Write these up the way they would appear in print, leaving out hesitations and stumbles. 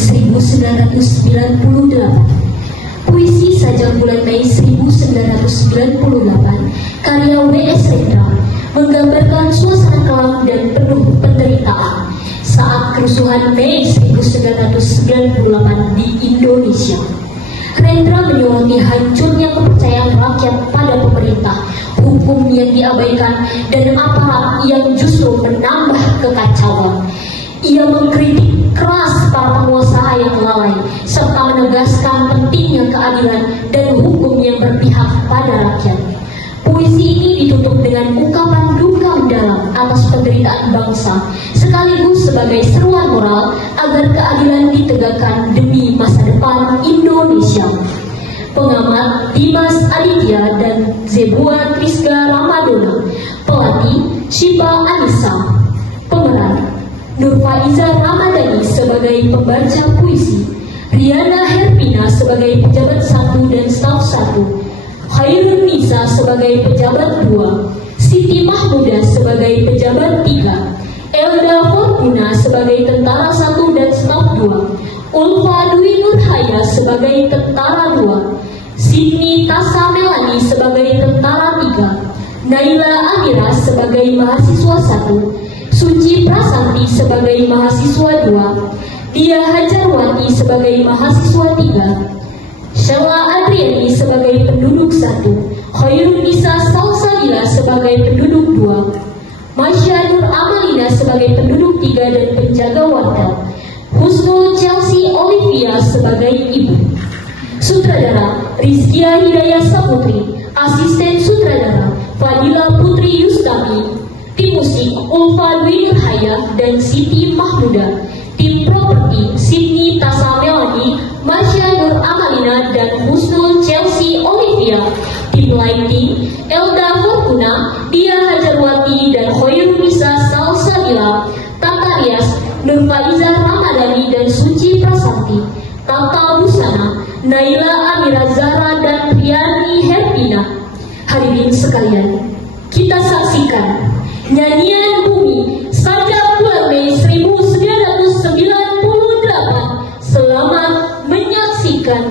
1998. Puisi Sajak Bulan Mei 1998 karya W.S. Rendra menggambarkan suasana kelam dan penuh penderitaan saat kerusuhan Mei 1998 di Indonesia. Rendra menyoroti hancurnya kepercayaan rakyat pada pemerintah, hukum yang diabaikan, dan aparat yang justru menambah kekacauan. Ia mengkritik keras para pengusaha yang lalai, serta menegaskan pentingnya keadilan dan hukum yang berpihak pada rakyat. Puisi ini ditutup dengan ungkapan duka mendalam atas penderitaan bangsa, sekaligus sebagai seruan moral agar keadilan ditegakkan demi masa depan Indonesia. Pengamat Dimas Aditya dan Zebua Triska Ramadona, pelatih Syifa Anissa, pemeran Nurfaiza Ramadhani sebagai pembaca puisi, Riana Herpina sebagai pejabat 1 dan staf 1, Khairun Nisa sebagai pejabat 2, Siti Mahmuda sebagai pejabat 3, Elda Fortuna sebagai tentara 1 dan staf 2, Ulfa Dwi Nurhaya sebagai tentara 2, Sidney Tasa Melani sebagai tentara 3, Naila Amira sebagai mahasiswa 1, Suci Prasanti sebagai mahasiswa 2, Dia Hajarwati sebagai mahasiswa 3, Sheila Adriani sebagai penduduk 1, Khairun Nisa Salsabila sebagai penduduk 2, Masya Nur Amalina sebagai penduduk 3 dan penjaga warga, Husnul Chelsea Olivia sebagai ibu. Sutradara Rizkia Hidayah Saputri, asisten sutradara Fadila Putri Yustami, tim musik Ulfa Dwi Nurhaya dan Siti Mahmuda, tim properti Sidney Tasa Melani, Masya Nur Amalina dan Husnul Chelsea Olivia, tim lighting Elda Fortuna, Dia Hajarwati dan Khairun Nisa Salsabila, tata rias Nurfaiza Ramadhani dan Suci Prasanti, tata busana Naila Amira Zahra dan Riani Herpina. Hadirin sekalian, kita saksikan nyanyian Bumi Sajak Bulan Mei 1998. Selamat menyaksikan.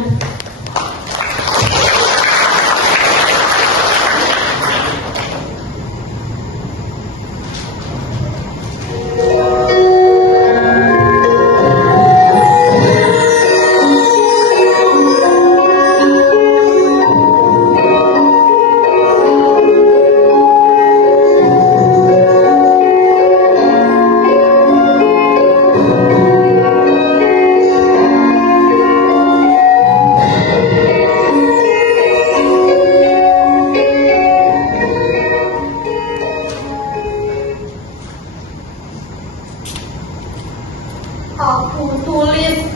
Aku tulis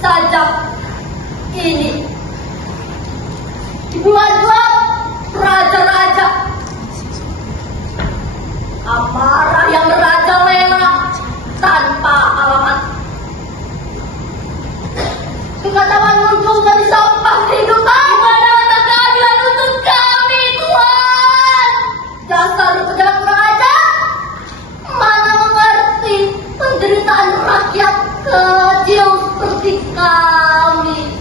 sajak ini di bulan gelap raja-raja, amarah yang merajalela tanpa alamat, kekacauan muncul dari sampah kehidupan. Mana ada keadilan untuk kami, Tuhan? Dasar pejabat raja, mana mengerti penderitaan rakyat kecil seperti kami.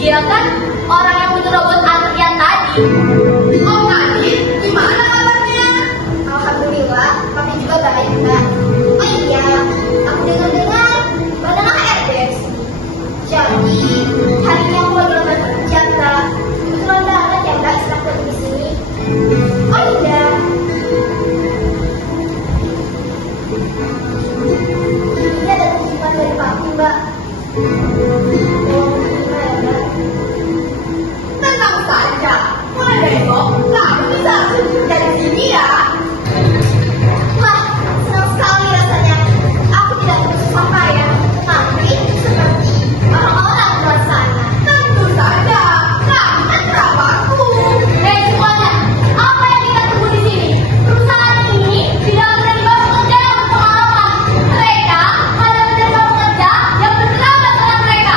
Dia kan orang yang menyerobot antrian tadi. Oh, Nadine, gimana kabarnya? Alhamdulillah, kami juga baik, Mbak. Oh iya, aku dengar-dengar Mbak HRD. Jadi, hari ini aku lagi nonton kerja, Mbak. Kebetulan banget ya, Mbak, setelah aku di sini. Oh iya. Ini ada titipan dari Papi, Mbak. Tenang saja, mulai besok kamu bisa dari sini ya. Wah, senang sekali rasanya. Aku tidak perlu susah payah nanti seperti orang-orang di luar sana. Tentu saja, kami kan kerabatku. Semuanya, apa yang kita tunggu di sini? Perusahaan ini tidak akan menerima pekerja yang berpengalaman. Mereka hanya menerima pekerja yang berkerabat dengan mereka.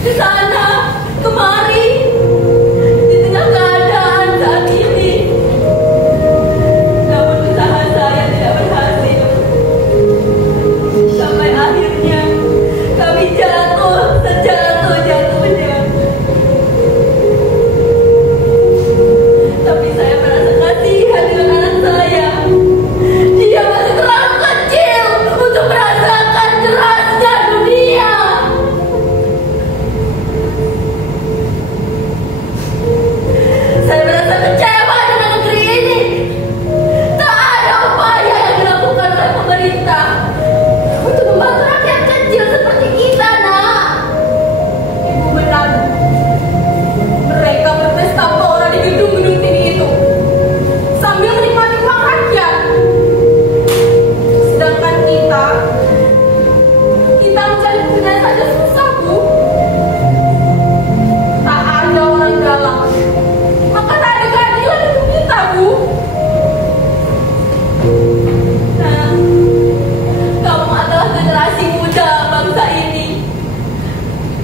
ke sana, kemari, di tengah keadaan saat ini. Namun usaha saya tidak berhasil. Sampai akhirnya kami jatuh sejatuh-jatuhnya. Tapi saya merasa kasihan dengan anak saya. Dia masih terlalu kecil untuk merasakan derasnya dunia. Saya merasa kecewa dengan negeri ini. Tak ada upaya yang dilakukan oleh pemerintah untuk membantu rakyat kecil seperti kita, Nak. Ibu benar. Mereka berpesta pora di gedung-gedung tinggi itu sambil menikmati uang rakyat. Sedangkan kita mencari pekerjaan saja susah, Bu. Tak ada orang galak, maka tak ada keadilan untuk kita, Bu. Nah, kamu adalah generasi muda bangsa ini.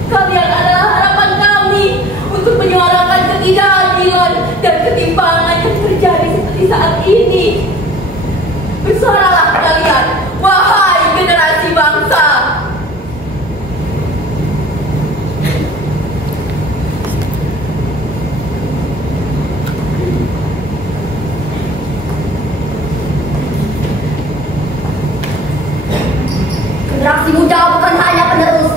Kalian adalah harapan kami untuk menyuarakan ketidakadilan dan ketimpangan yang terjadi seperti saat ini. Bersuaralah kalian, wahai generasi bangsa. Generasi muda bukan hanya penerus.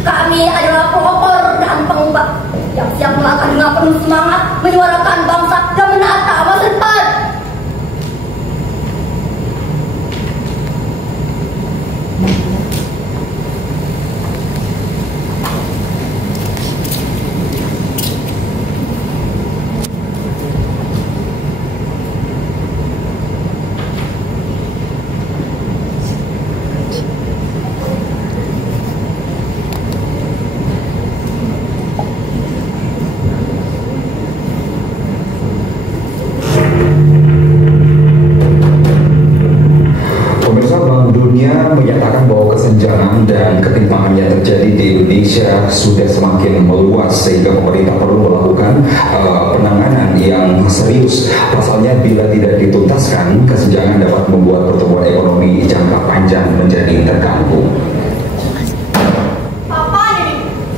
Kami adalah pelopor dan pengubah yang siap melangkah dengan penuh semangat menyuarakan bangsa dan menata masa depan. Menyatakan bahwa kesenjangan dan ketimpangan yang terjadi di Indonesia sudah semakin meluas sehingga pemerintah perlu melakukan penanganan yang serius. Pasalnya bila tidak dituntaskan, kesenjangan dapat membuat pertumbuhan ekonomi jangka panjang menjadi terganggu. Apa ini?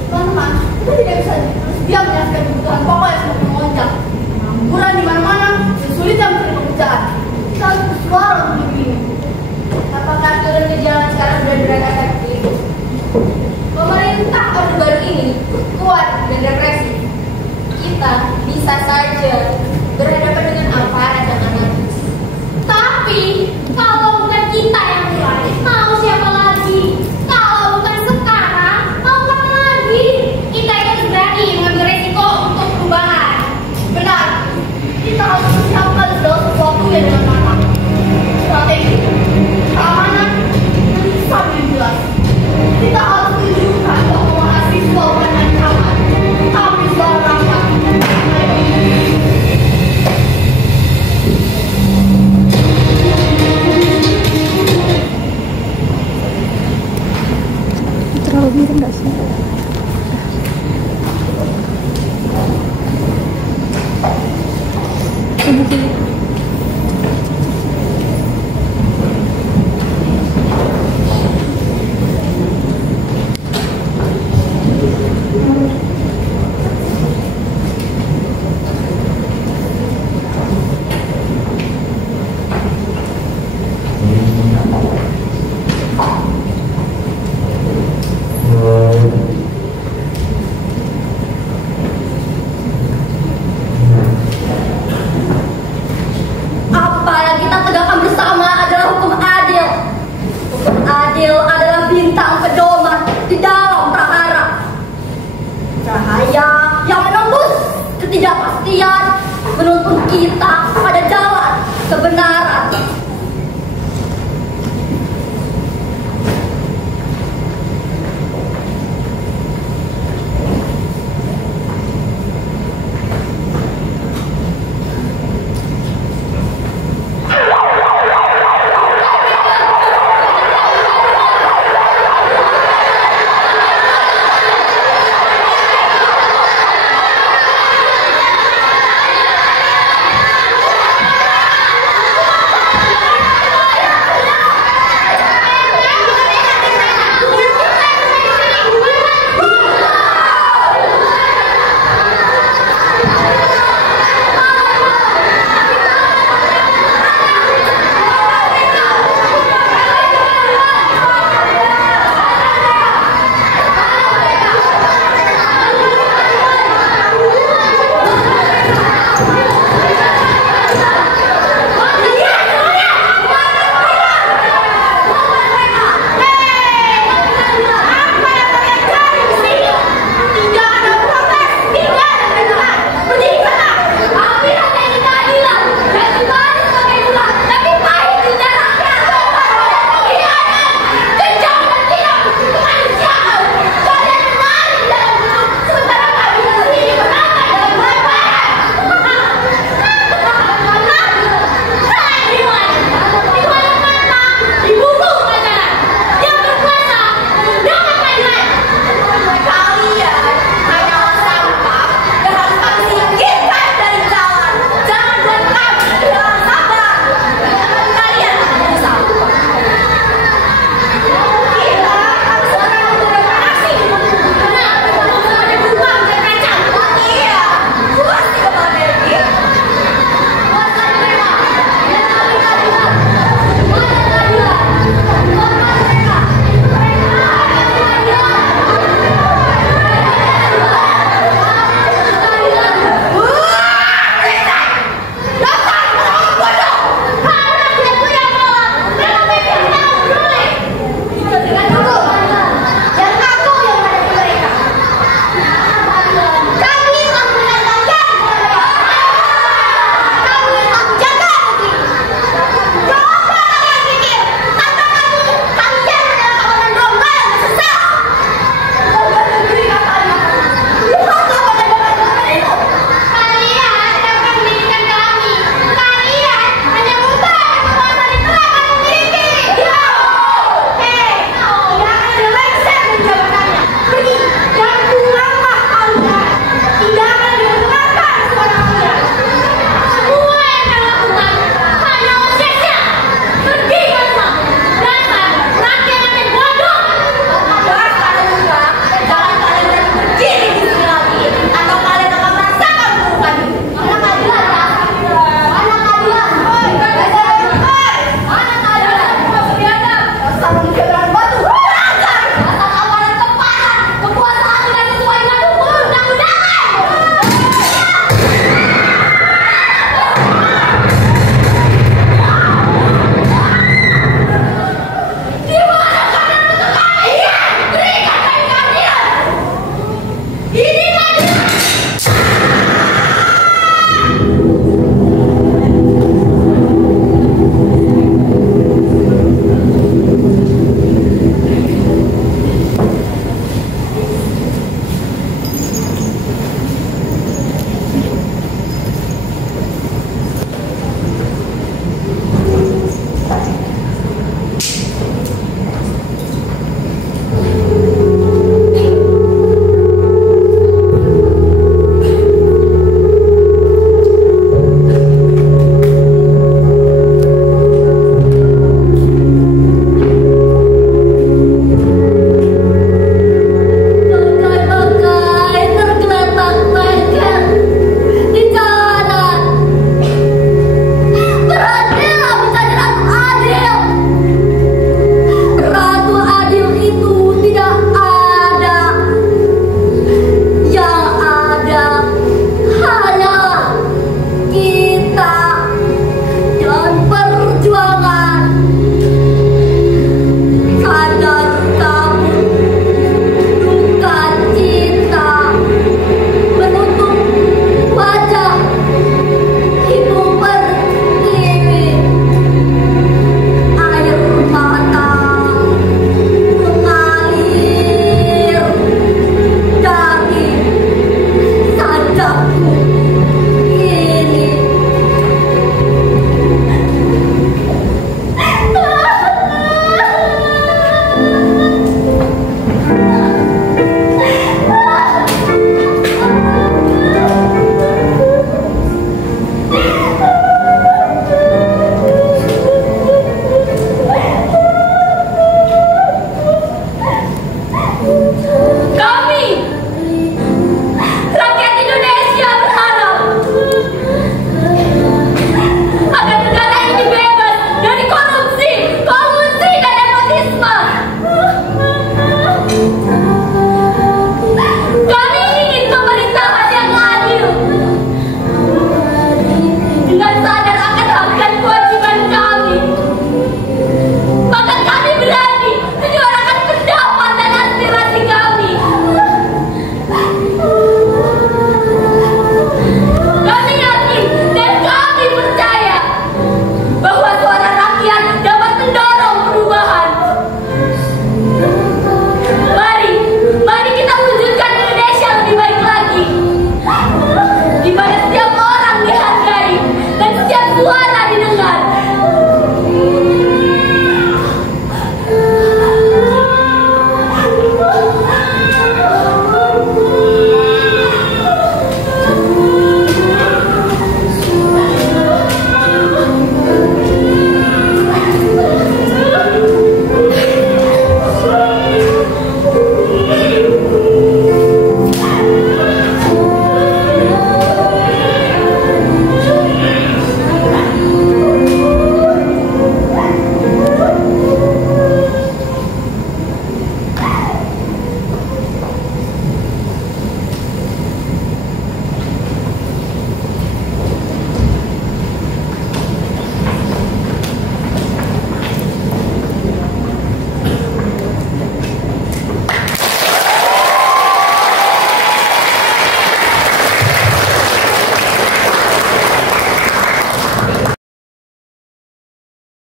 Teman-teman, kita tidak bisa terus diam menjelaskan kebutuhan pokok yang semakin melonjak. Pengangguran di mana-mana, kesulitan mencari pekerjaan. Kita harus bersuara untuk negeri ini. Apakah turun ke jalan sekarang sudah dirasa efektif? Pemerintah Orde Baru ini kuat dan represif. Kita bisa saja berhadapan dengan aparat dan anarkis. Tapi kalau bukan kita yang mulai, mau siapa lagi? Kalau bukan sekarang, mau kapan lagi? Kita itu berani mengambil resiko untuk perubahan. Benar, kita harus menyiapkan segala sesuatu yang dengan matang. Strategi, keamanan, dan pesan yang jelas. Kita harus tunjukkan bahwa mahasiswa bukan ancaman, tapi suara rakyat. Terlalu mirip nggak sih? Cahaya yang menembus ketidakpastian menuntun kita